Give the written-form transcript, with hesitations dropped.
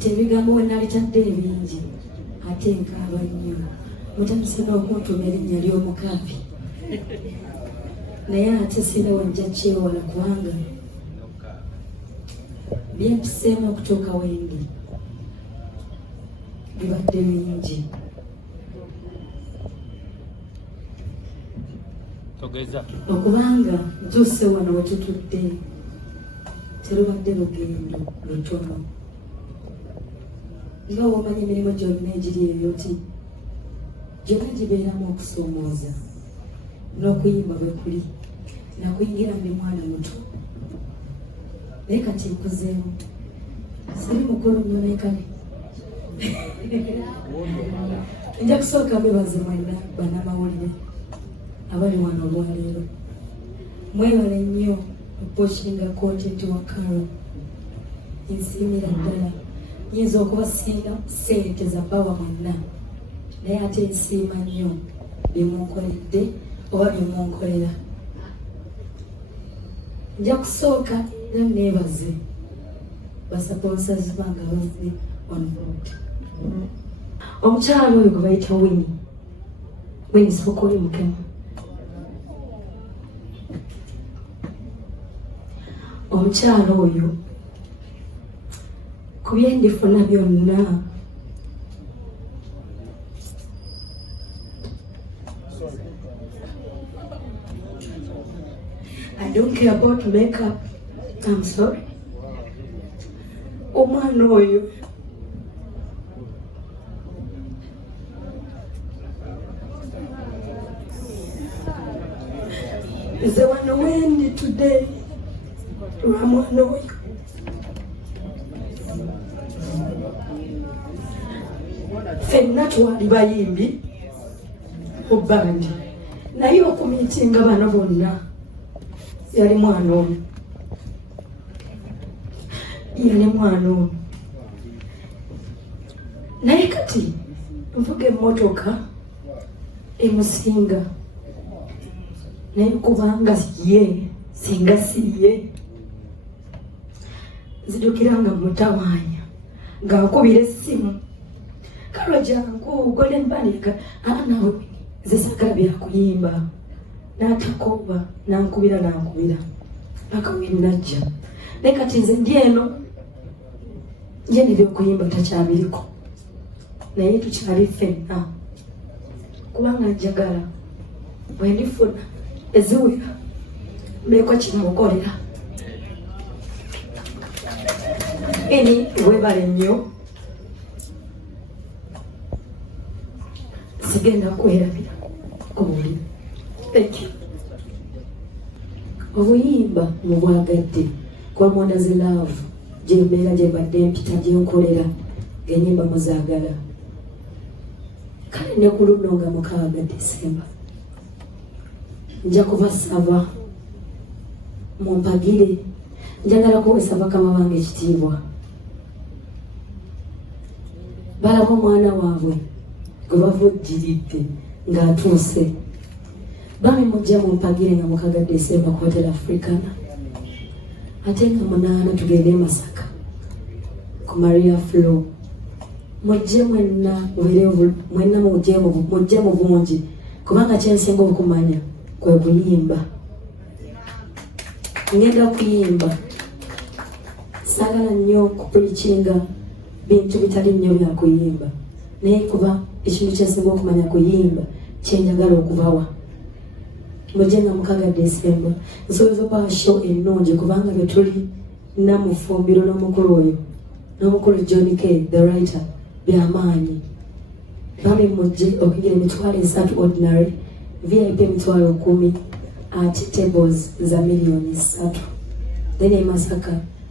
Tebigambo we nalitadde ebingi ate nkaaba nnyo. Mutamusana okuntuuma erinnya ly'omukapi naye ate sira wajja kyewala kubanga byempiseemu okutuuka wendi bibadde bingi. Okubanga ntuuse wano we tutudde terubadde lugendo lutono. Nga womanyi emirimu gyonna egiri ebyo ti gyonna gibeeramu okusoomooza n'okuyimba bwe kuli nakuyingira ndi mwana muto naye kati nkuzeemu siri mukulu nnyo naye kale nja kusooka bebaze mwenna bannamawulire abali wano olwaleero. Mwebale nnyo okuposhinga kontenti wa Carol. Nsiimira ddala nyinza okubasinga ssente za bbawa mwenna naye ate nsiima nnyo byemunkoledde oba byemunkolera. Nja kusooka era neebaze basaponsers bange abazze wano. Omukyalo oyo gwe bayita Winnie Sokoli Mukema. Omukyalo oyo ku byendifuna byonna I don't care about makeup. I'm sorry. Omwana oyo nze wano wendi today lwa mwana oyo. Ffenna twali bayimbi mu bbandi naye okumiitinga bano bonna yali mwana oyo. Naye kati nvuga emmotoka emusinga naye kubanga ye singa si ye nzijukiranga mutawaanya ng'akubira essimu Carol jangu Golden Band nawe zisagala byakuyimba n'atakoba nankubira paka wenajja naye kati nze ndi eno njenera okuyimba takyabiriko naye tukyali ffenna kubanga njagala bwe ndifuna eziwera mbeeko kimukolera. Eni webale nnyo sigenda kwerabira ku buli. Thank you. Obuyimba mubwagadde kwa Mwonaze Love gyembeera gye mbadde mpita gyenkolera ng'ennyimba muzaagala. Kale ne ku luno nga 6 Desemba nja kubasaba mumpagire. Njagala kuwesa bakama bange ekitiibwa balaba omwana waabwe gwe bavujjiridde ng'atuuse. Bami mujja mumpagire nga 6 Desemba ku Hotel Africana ate nga 8 tugende e Masaka ku Maria Flow. Mujje mwenna mujje mu bungi kubanga kyensinga okumanya kwe kuyimba. Ngenda kuyimba saagala nnyo kupulikinga bintu bitali nnyo bya kuyimba naye kuba ekintu kyensinga okumanya kuyimba kyenjagala okubawa. Mujje nga 6 Desemba nsobola okubawa show ennungi kubanga bwe tuli namufumbiro n'omukulu oyo n'omukulu John K. the writer byamaanyi. Bami mujje okugira emitwalo 3 ordinary, VIP emitwalo 10 at tables za $1,000,000. Then e Masaka